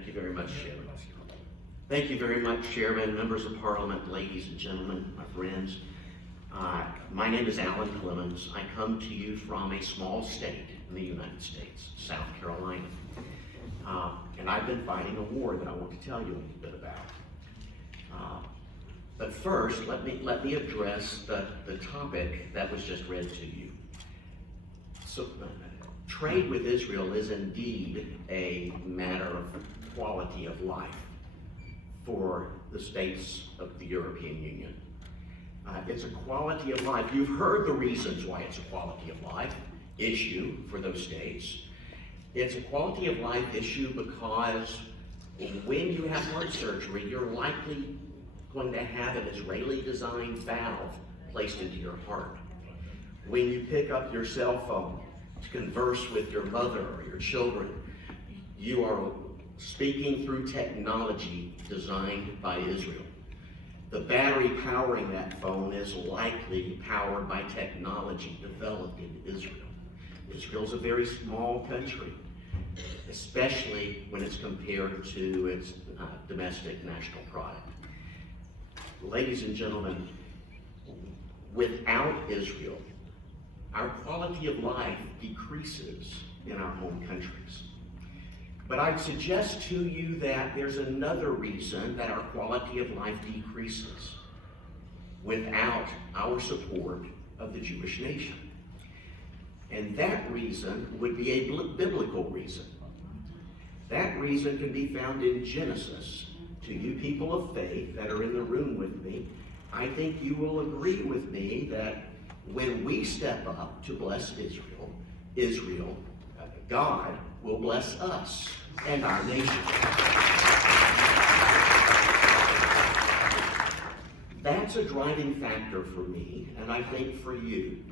Thank you very much, Chairman. Thank you very much, Chairman, members of Parliament, ladies and gentlemen, my friends. My name is Alan Clemmons. I come to you from a small state in the United States, South Carolina. And I've been fighting a war that I want to tell you a little bit about. But first, let me address the topic that was just read to you. So, trade with Israel is indeed a matter of quality of life for the states of the European Union. It's a quality of life. You've heard the reasons why it's a quality of life issue for those states. It's a quality of life issue because when you have heart surgery, you're likely going to have an Israeli-designed valve placed into your heart. When you pick up your cell phone to converse with your mother or your children, you are speaking through technology designed by Israel. The battery powering that phone is likely powered by technology developed in Israel. Israel's a very small country, especially when it's compared to its domestic national product. Ladies and gentlemen, without Israel, our quality of life decreases in our home countries. But I'd suggest to you that there's another reason that our quality of life decreases without our support of the Jewish nation. And that reason would be a biblical reason. That reason can be found in Genesis. To you people of faith that are in the room with me, I think you will agree with me that when we step up to bless Israel, God will bless us and our nation. That's a driving factor for me, and I think for you.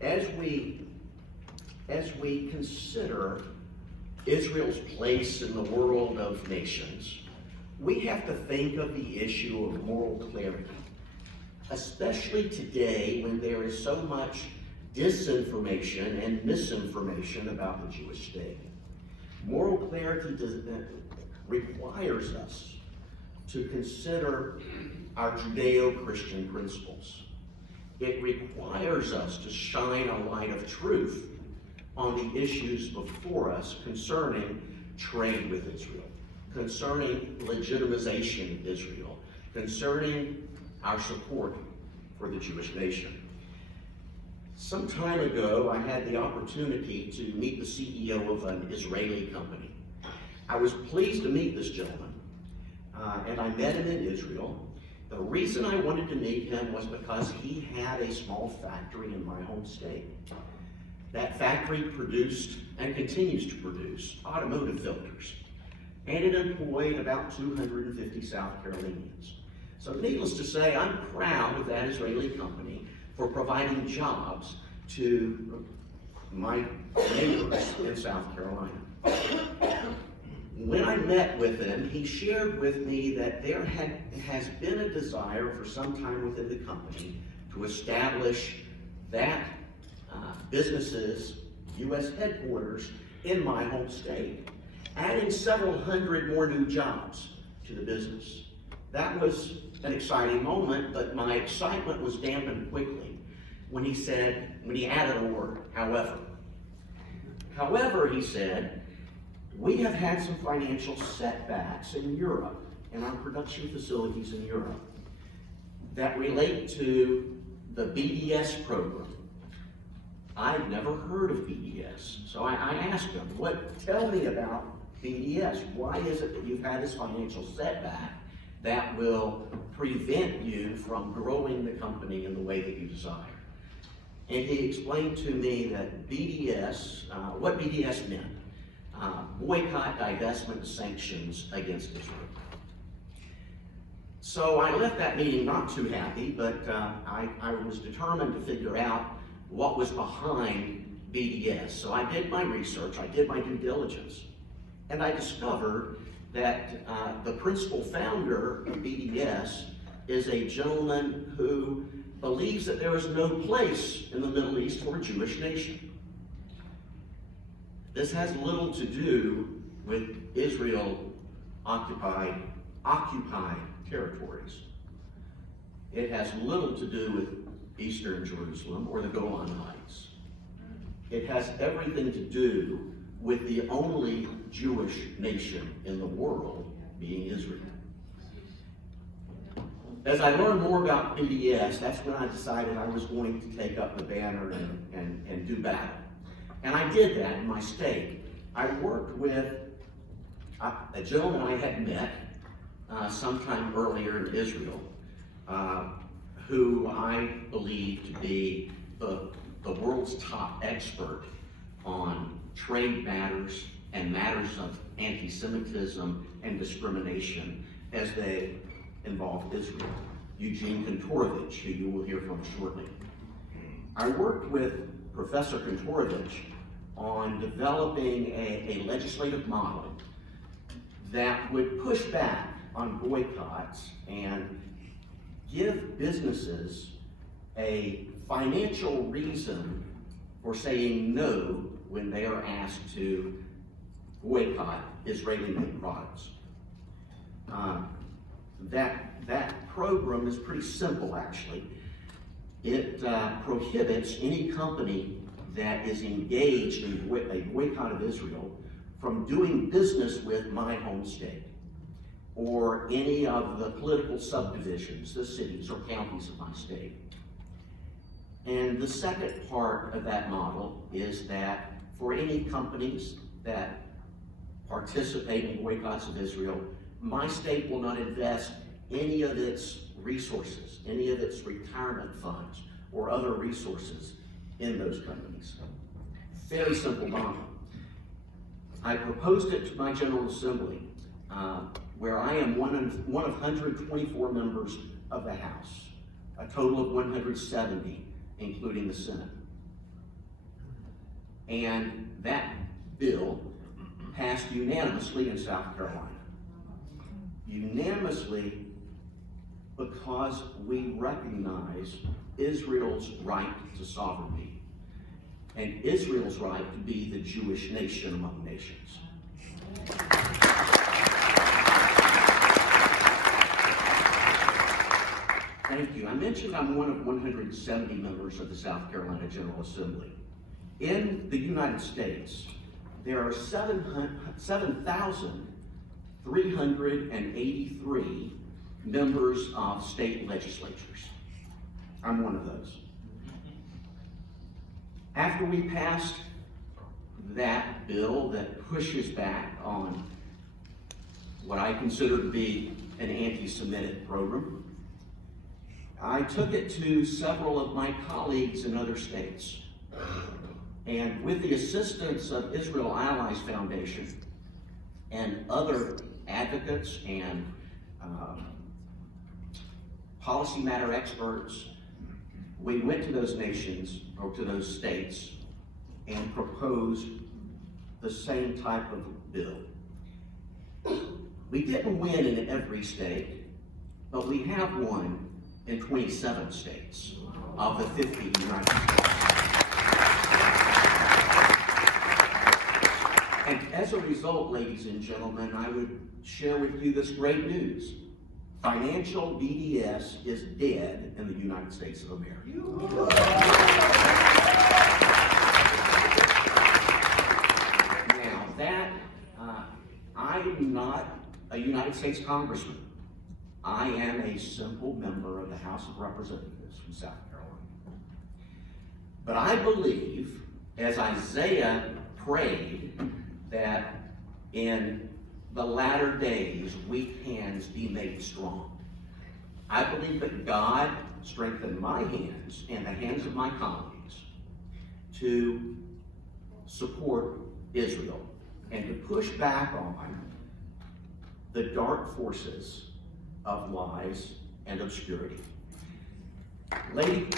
As we consider Israel's place in the world of nations, we have to think of the issue of moral clarity, especially today when there is so much disinformation and misinformation about the Jewish state. Moral clarity requires us to consider our Judeo-Christian principles. It requires us to shine a light of truth on the issues before us concerning trade with Israel, concerning legitimization of Israel, concerning our support for the Jewish nation. Some time ago, I had the opportunity to meet the CEO of an Israeli company. I was pleased to meet this gentleman, and I met him in Israel. The reason I wanted to meet him was because he had a small factory in my home state. That factory produced and continues to produce automotive filters, and it employed about 250 South Carolinians. So needless to say, I'm proud of that Israeli company for providing jobs to my neighbors in South Carolina. When I met with him, he shared with me that there has been a desire for some time within the company to establish that business's U.S. headquarters in my home state, adding several hundred more new jobs to the business. That was an exciting moment, but my excitement was dampened quickly when he added a word, however. However, he said, we have had some financial setbacks in Europe, in our production facilities in Europe, that relate to the BDS program. I've never heard of BDS, so I asked him, tell me about BDS. Why is it that you've had this financial setback that will prevent you from growing the company in the way that you desire? And he explained to me that BDS, what BDS meant, boycott, divestment, sanctions against Israel. So I left that meeting not too happy, but I was determined to figure out what was behind BDS. So I did my research, I did my due diligence, and I discovered that the principal founder of BDS is a gentleman who believes that there is no place in the Middle East for a Jewish nation. This has little to do with Israel occupied territories. It has little to do with Eastern Jerusalem or the Golan Heights. It has everything to do with the only Jewish nation in the world, being Israel. As I learned more about PBS, that's when I decided I was going to take up the banner and do battle. And I did that in my state. I worked with a gentleman I had met sometime earlier in Israel, who I believe to be the world's top expert on trade matters and matters of anti-Semitism and discrimination as they involve Israel, Eugene Kantorovich, who you will hear from shortly. I worked with Professor Kantorovich on developing a legislative model that would push back on boycotts and give businesses a financial reason for saying no when they are asked to boycott Israeli-made products. That program is pretty simple, actually. It prohibits any company that is engaged in a boycott of Israel from doing business with my home state or any of the political subdivisions, the cities or counties of my state. And the second part of that model is that for any companies that participate in boycotts of Israel, my state will not invest any of its resources, any of its retirement funds or other resources in those companies. Very simple model. I proposed it to my General Assembly, where I am one of 124 members of the House, a total of 170, including the Senate. And that bill passed unanimously in South Carolina. Unanimously because we recognize Israel's right to sovereignty and Israel's right to be the Jewish nation among nations. Thank you. I mentioned I'm one of 170 members of the South Carolina General Assembly. In the United States, there are 7,383 members of state legislatures. I'm one of those. After we passed that bill that pushes back on what I consider to be an anti-Semitic program, I took it to several of my colleagues in other states. And with the assistance of Israel Allies Foundation and other advocates and policy matter experts, we went to those nations or to those states and proposed the same type of bill. We didn't win in every state, but we have won in 27 states of the 50 United States. And as a result, ladies and gentlemen, I would share with you this great news. Financial BDS is dead in the United States of America. Now that, I'm not a United States Congressman. I am a simple member of the House of Representatives from South Carolina. But I believe, as Isaiah prayed, that in the latter days, weak hands be made strong. I believe that God strengthened my hands and the hands of my colleagues to support Israel and to push back on the dark forces of lies and obscurity. Ladies